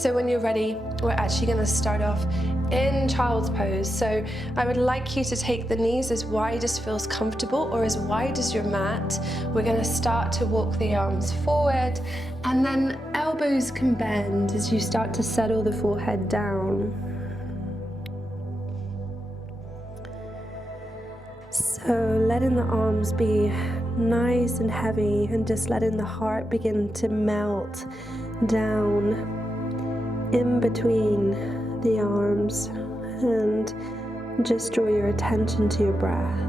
So when you're ready, we're actually going to start off in child's pose. So I would like you to take the knees as wide as feels comfortable or as wide as your mat. We're going to start to walk the arms forward, and then elbows can bend as you start to settle the forehead down. So letting the arms be nice and heavy, and just letting the heart begin to melt down in between the arms, and just draw your attention to your breath.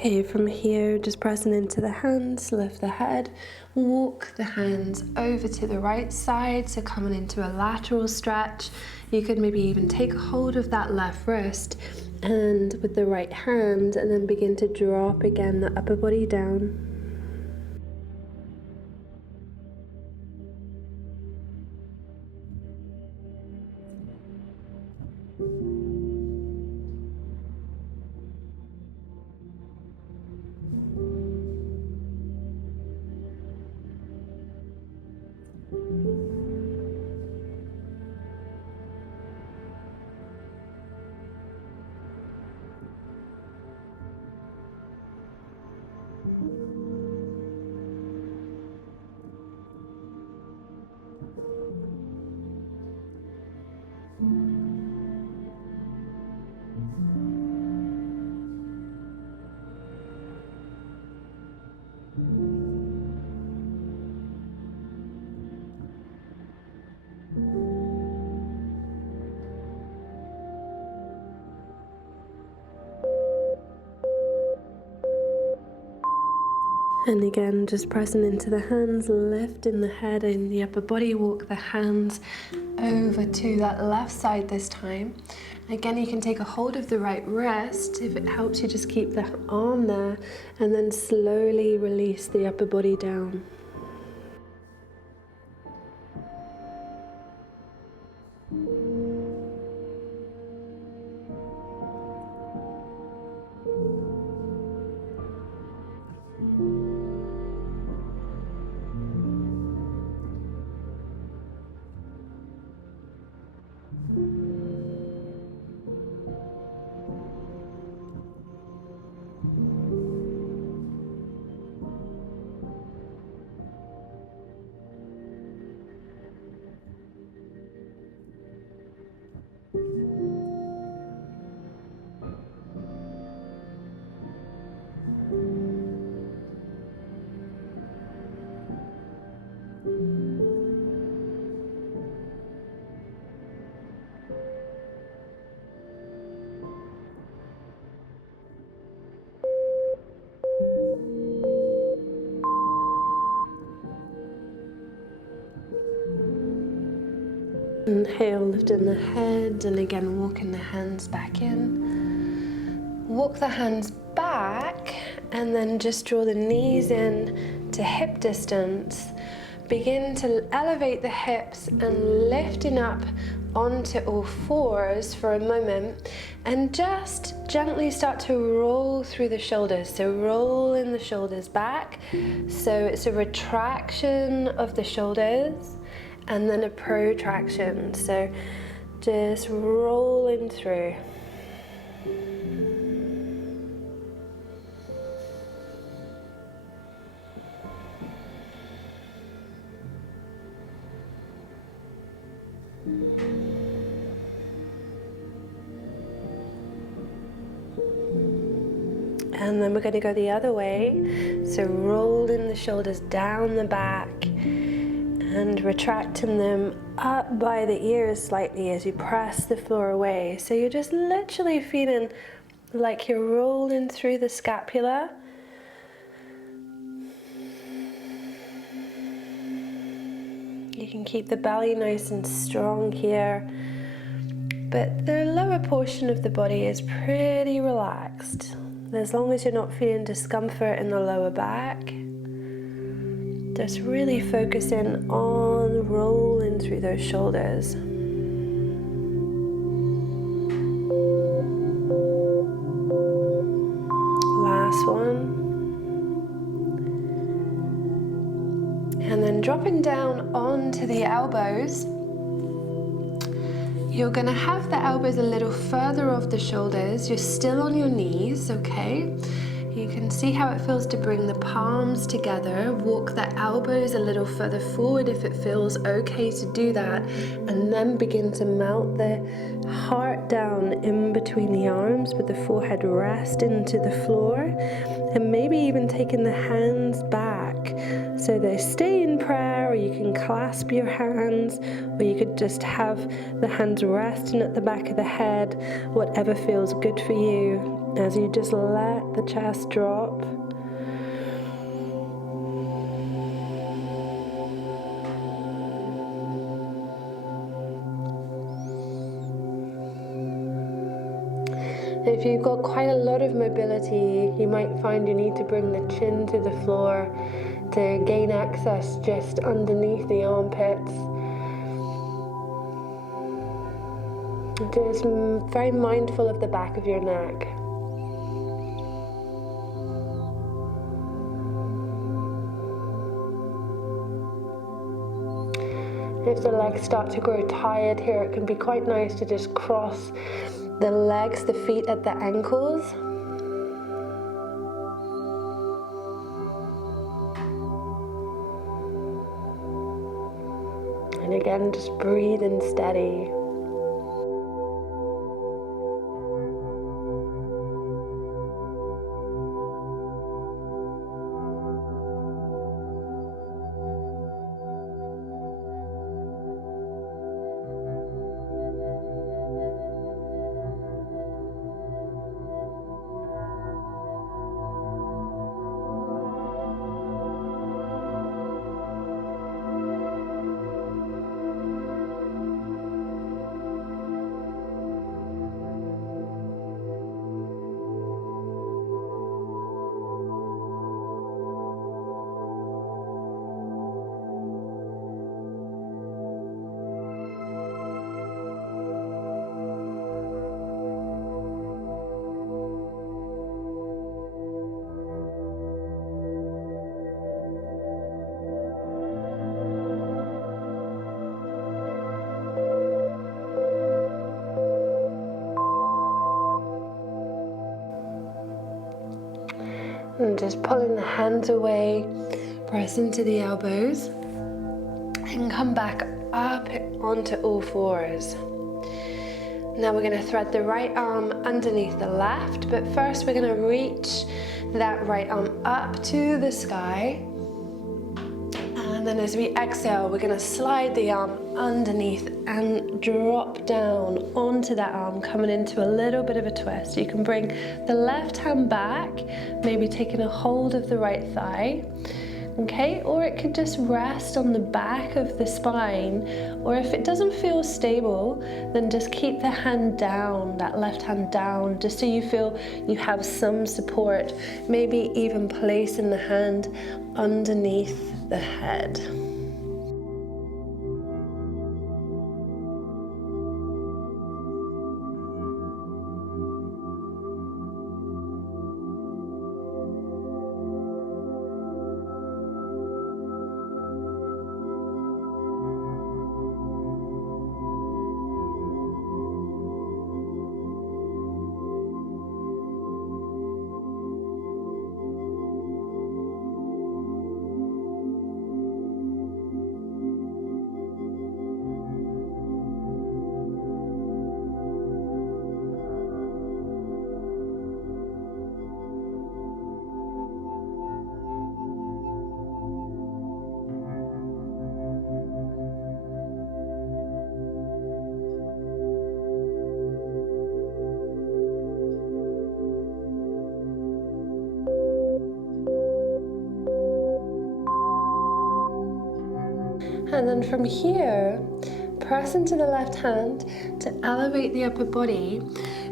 Okay, from here, just pressing into the hands, lift the head, walk the hands over to the right side, so coming into a lateral stretch. You could maybe even take hold of that left wrist and with the right hand, and then begin to drop again the upper body down. And again, just pressing into the hands, lifting the head and the upper body, walk the hands over to that left side this time. Again, you can take a hold of the right wrist. If it helps you, just keep the arm there, and then slowly release the upper body down. Inhale, lifting the head, and again walking the hands back in. Walk the hands back and then just draw the knees in to hip distance. Begin to elevate the hips and lifting up onto all fours for a moment, and just gently start to roll through the shoulders. So rolling the shoulders back. So it's a retraction of the shoulders and then a protraction. So just rolling through. And then we're going to go the other way. So rolling the shoulders down the back and retracting them up by the ears slightly as you press the floor away. So you're just literally feeling like you're rolling through the scapula. You can keep the belly nice and strong here, but the lower portion of the body is pretty relaxed. As long as you're not feeling discomfort in the lower back, just really focusing on rolling through those shoulders. Last one. And then dropping down onto the elbows. You're going to have the elbows a little further off the shoulders. You're still on your knees, okay? You can see how it feels to bring the palms together. Walk the elbows a little further forward if it feels okay to do that. And then begin to melt the heart down in between the arms with the forehead rest into the floor. And maybe even taking the hands back so they stay in prayer, or you can clasp your hands, or you could just have the hands resting at the back of the head, whatever feels good for you. As you just let the chest drop. If you've got quite a lot of mobility, you might find you need to bring the chin to the floor to gain access just underneath the armpits. Just very mindful of the back of your neck. If the legs start to grow tired here, it can be quite nice to just cross the legs, the feet at the ankles. And again, just breathing steady. And just pulling the hands away, press into the elbows, and come back up onto all fours. Now we're going to thread the right arm underneath the left, but first we're going to reach that right arm up to the sky. And then as we exhale, we're going to slide the arm underneath and drop down onto that arm, coming into a little bit of a twist. You can bring the left hand back, maybe taking a hold of the right thigh. Okay, or it could just rest on the back of the spine, or if it doesn't feel stable, then just keep the hand down, that left hand down, just so you feel you have some support, maybe even placing the hand underneath the head. And then from here, press into the left hand to elevate the upper body.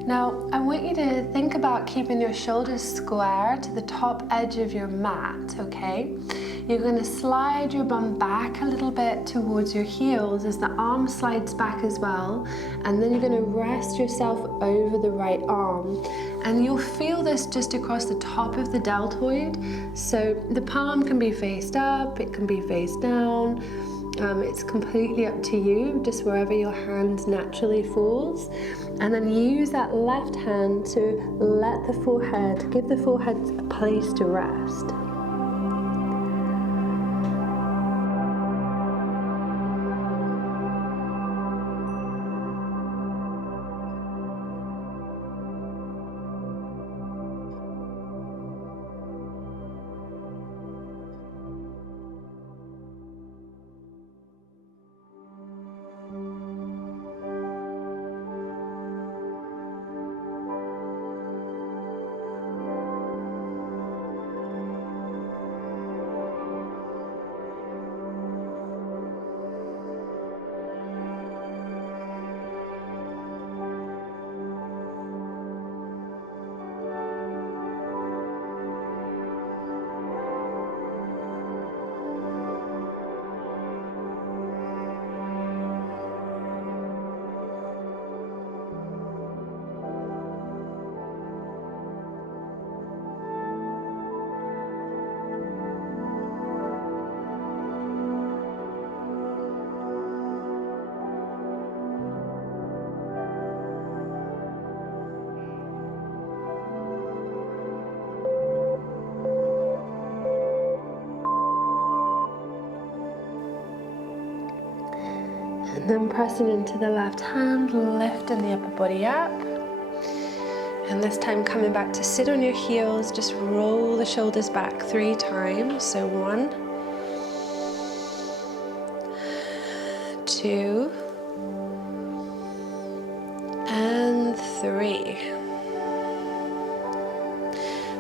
Now, I want you to think about keeping your shoulders square to the top edge of your mat, okay? You're going to slide your bum back a little bit towards your heels as the arm slides back as well. And then you're going to rest yourself over the right arm. And you'll feel this just across the top of the deltoid. So the palm can be faced up, it can be faced down. It's completely up to you, just wherever your hand naturally falls. And then use that left hand to let the forehead, give the forehead a place to rest. And then pressing into the left hand, lifting the upper body up. And this time coming back to sit on your heels, just roll the shoulders back 3 times. So 1, 2, and 3.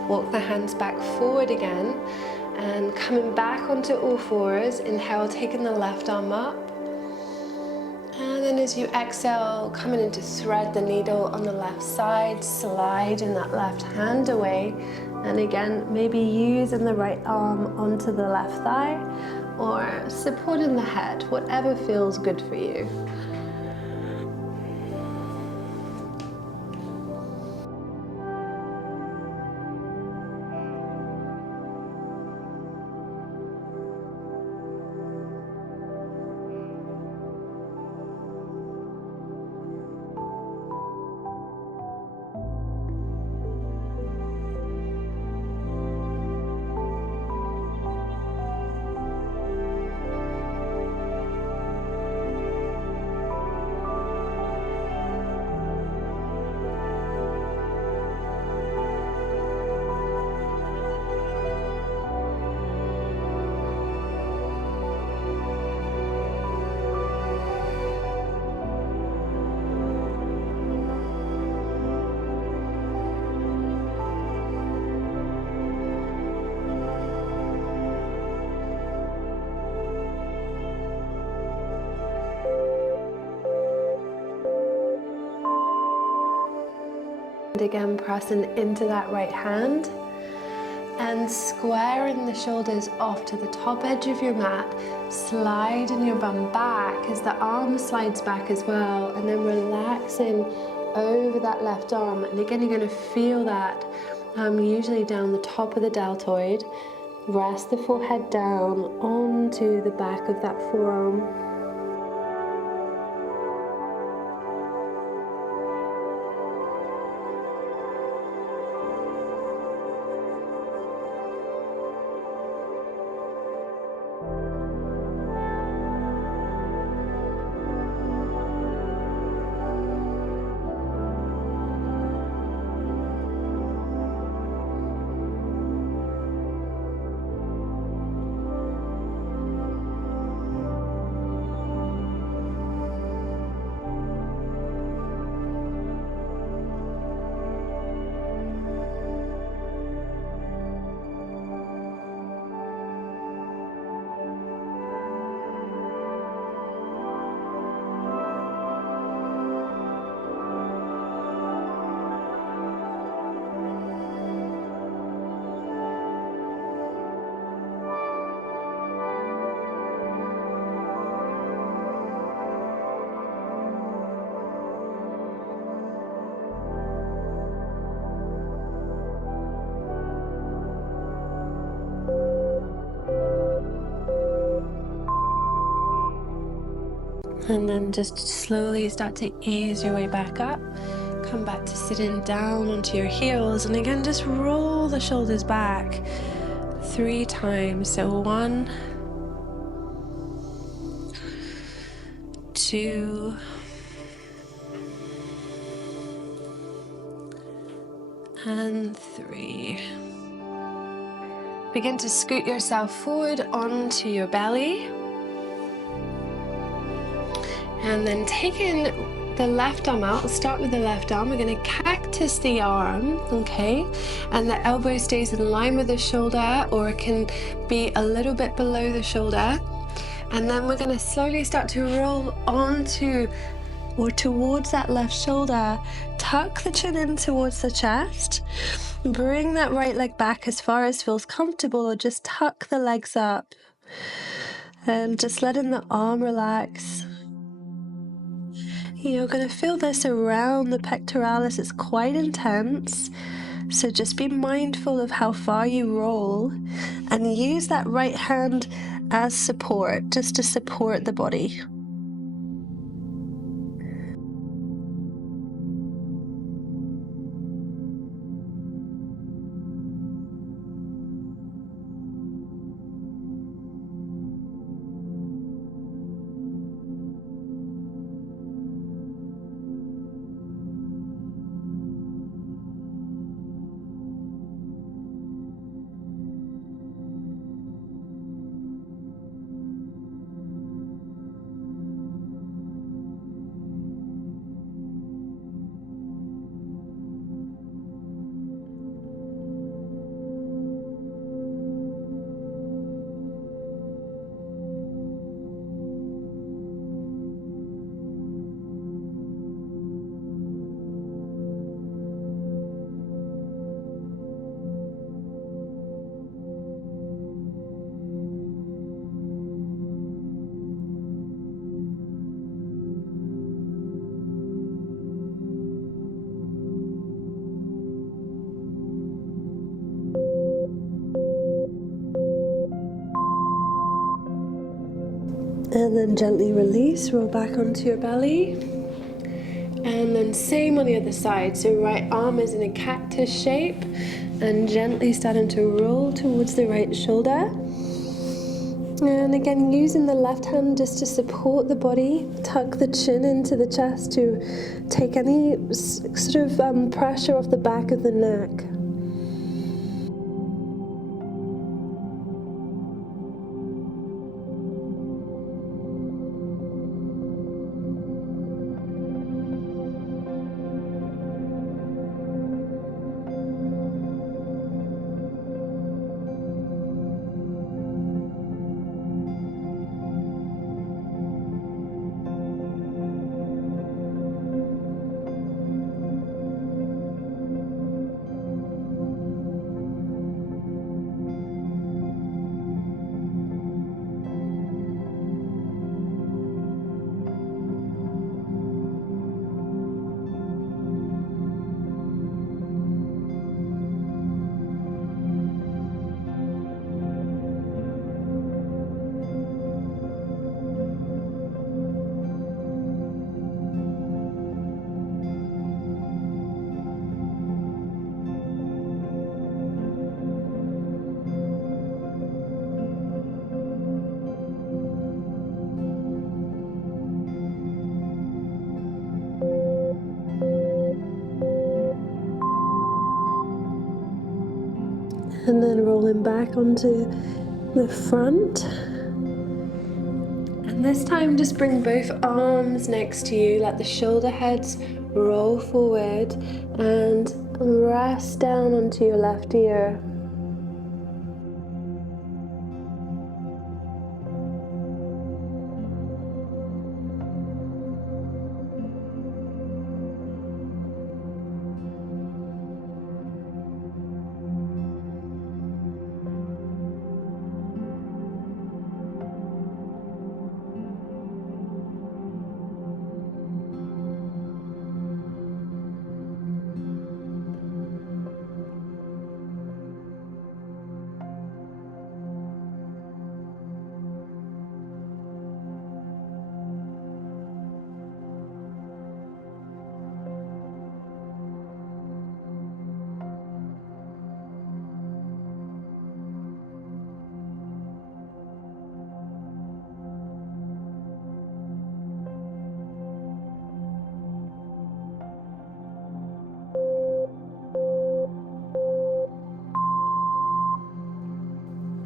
Walk the hands back forward again and coming back onto all fours. Inhale, taking the left arm up. And then as you exhale, coming in to thread the needle on the left side, sliding that left hand away. And again, maybe using the right arm onto the left thigh or supporting the head, whatever feels good for you. And again, pressing into that right hand and squaring the shoulders off to the top edge of your mat, sliding your bum back as the arm slides back as well, and then relaxing over that left arm. And again, you're going to feel that usually down the top of the deltoid. Rest the forehead down onto the back of that forearm. And then just slowly start to ease your way back up. Come back to sitting down onto your heels. And again, just roll the shoulders back 3 times. So 1, 2, and 3. Begin to scoot yourself forward onto your belly. And then taking the left arm out, start with the left arm. We're going to cactus the arm, okay? And the elbow stays in line with the shoulder, or it can be a little bit below the shoulder. And then we're going to slowly start to roll onto or towards that left shoulder. Tuck the chin in towards the chest. Bring that right leg back as far as feels comfortable, or just tuck the legs up. And just letting the arm relax. You're going to feel this around the pectoralis. It's quite intense. So just be mindful of how far you roll, and use that right hand as support, just to support the body. And then gently release, roll back onto your belly. And then same on the other side. So right arm is in a cactus shape, and gently starting to roll towards the right shoulder. And again, using the left hand just to support the body. Tuck the chin into the chest to take any sort of pressure off the back of the neck. And then rolling back onto the front. And this time just bring both arms next to you, let the shoulder heads roll forward and rest down onto your left ear.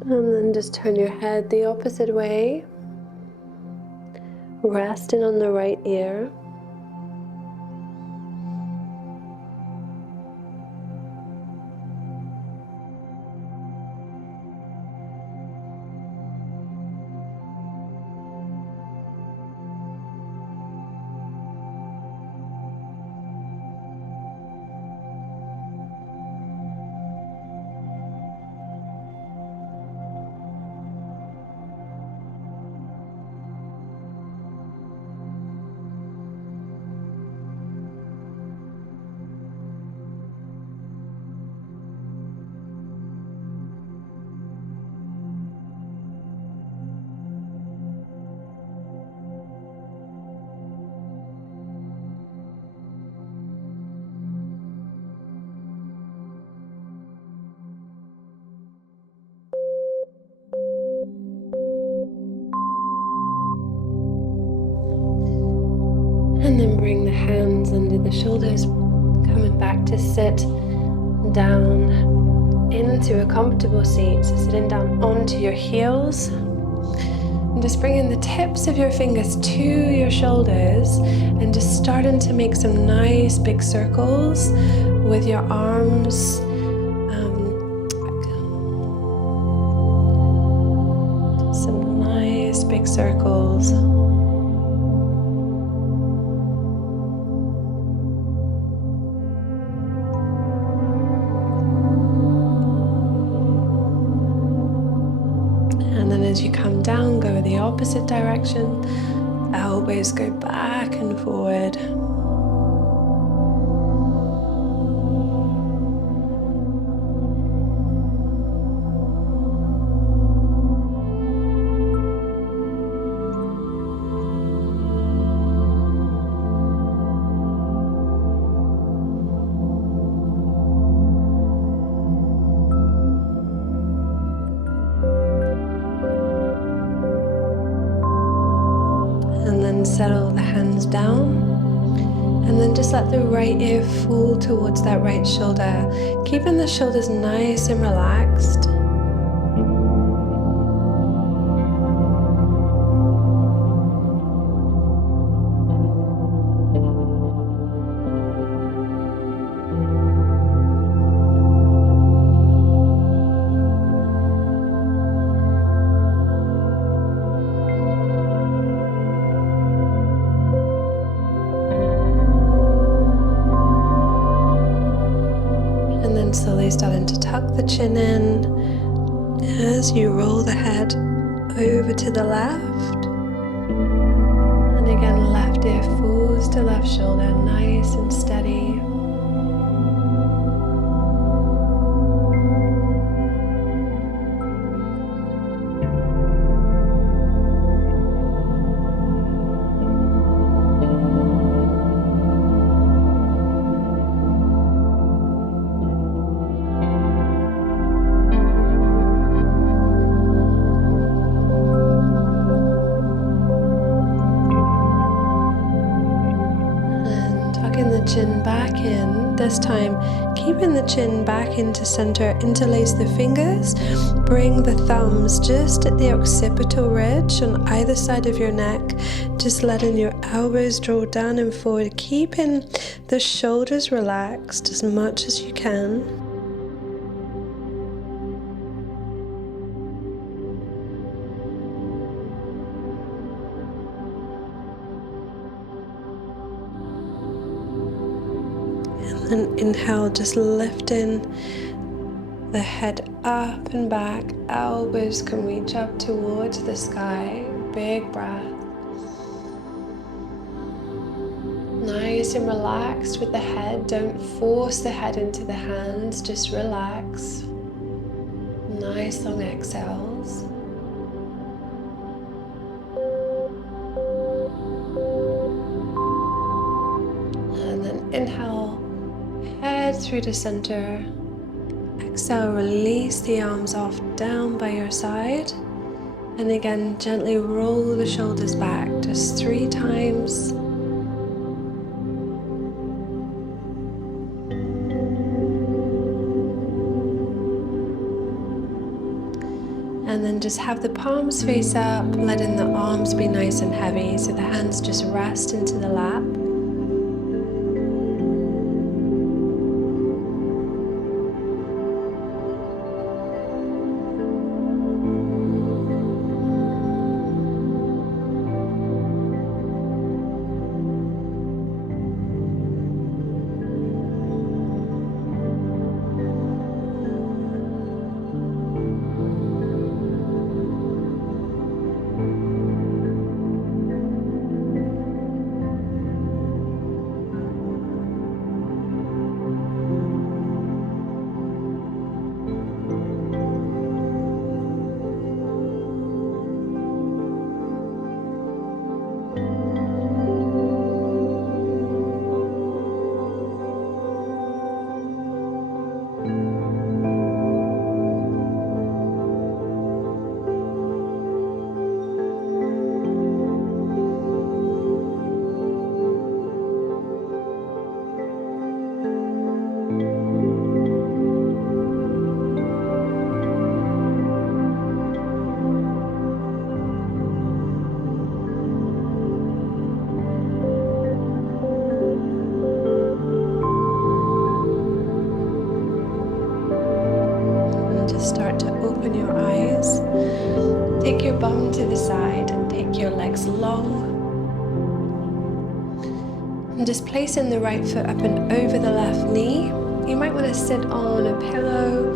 And then just turn your head the opposite way, resting on the right ear. And then bring the hands under the shoulders, coming back to sit down into a comfortable seat. So sitting down onto your heels. And just bringing the tips of your fingers to your shoulders and just starting to make some nice big circles with your arms. Some nice big circles. As you come down, go the opposite direction. Elbows go back and forward. Settle the hands down, and then just let the right ear fall towards that right shoulder, keeping the shoulders nice and relaxed. Slowly starting to tuck the chin in as you roll the head over to the left. And again, left ear falls to left shoulder, nice and steady. Chin back in, this time keeping the chin back into center, interlace the fingers, bring the thumbs just at the occipital ridge on either side of your neck, just letting your elbows draw down and forward, keeping the shoulders relaxed as much as you can. And inhale, just lifting the head up and back. Elbows can reach up towards the sky. Big breath. Nice and relaxed with the head. Don't force the head into the hands. Just relax. Nice long exhales. And then inhale. Head through the center. Exhale, release the arms off down by your side. And again, gently roll the shoulders back just 3 times. And then just have the palms face up, letting the arms be nice and heavy so the hands just rest into the lap. Start to open your eyes. Take your bum to the side and take your legs long. And just placing the right foot up and over the left knee. You might want to sit on a pillow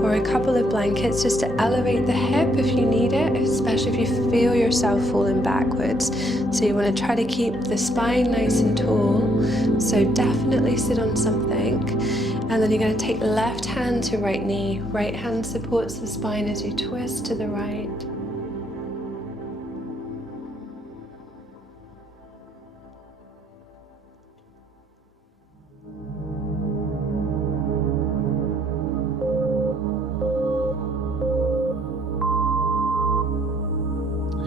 or a couple of blankets just to elevate the hip if you need it, especially if you feel yourself falling backwards. So you want to try to keep the spine nice and tall. So definitely sit on something. And then you're going to take left hand to right knee. Right hand supports the spine as you twist to the right.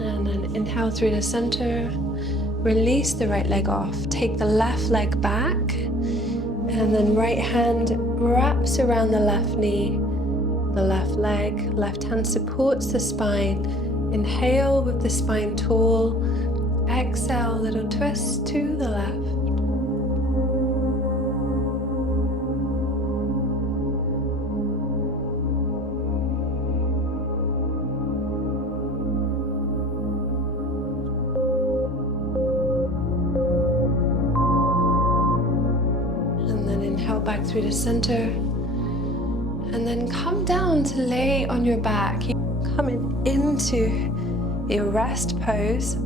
And then inhale through the center. Release the right leg off. Take the left leg back. And then right hand wraps around the left knee, the left leg, left hand supports the spine. Inhale with the spine tall. Exhale, little twist to the left. Back through the center, and then come down to lay on your back. You're coming into your rest pose.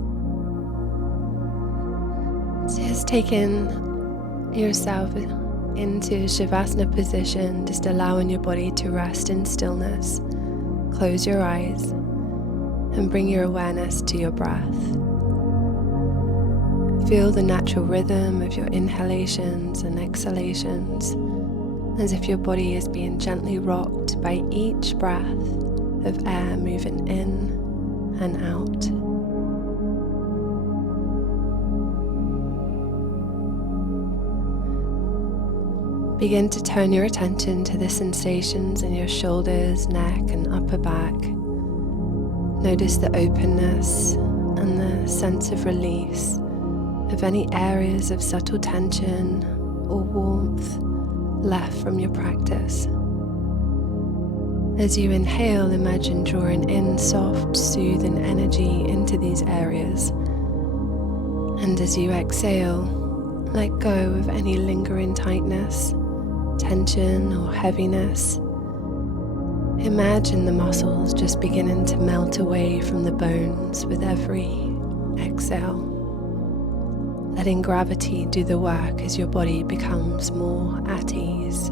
Just taking yourself into Shavasana position, just allowing your body to rest in stillness. Close your eyes and bring your awareness to your breath. Feel the natural rhythm of your inhalations and exhalations, as if your body is being gently rocked by each breath of air moving in and out. Begin to turn your attention to the sensations in your shoulders, neck, and upper back. Notice the openness and the sense of release of any areas of subtle tension or warmth left from your practice. As you inhale, imagine drawing in soft, soothing energy into these areas. And as you exhale, let go of any lingering tightness, tension, or heaviness. Imagine the muscles just beginning to melt away from the bones with every exhale, letting gravity do the work as your body becomes more at ease.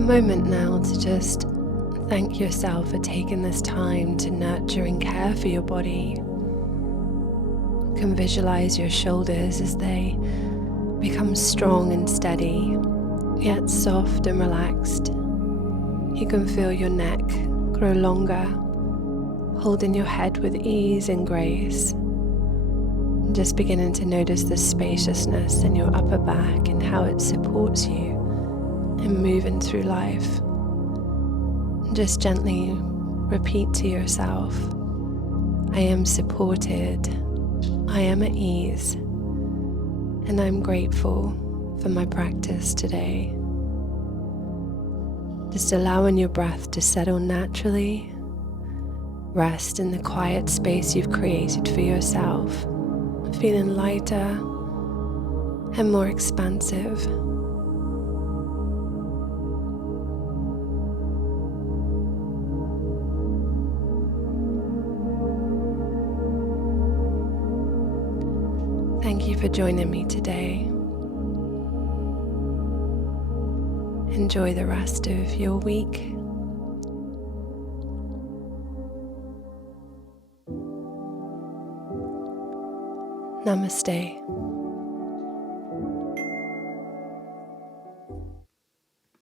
Moment now to just thank yourself for taking this time to nurture and care for your body. You can visualize your shoulders as they become strong and steady, yet soft and relaxed. You can feel your neck grow longer, holding your head with ease and grace. And just beginning to notice the spaciousness in your upper back and how it supports you in moving through life. Just gently repeat to yourself, I am supported, I am at ease, and I'm grateful for my practice today. Just allowing your breath to settle naturally, rest in the quiet space you've created for yourself, feeling lighter and more expansive. Thank you for joining me today. Enjoy the rest of your week. Namaste.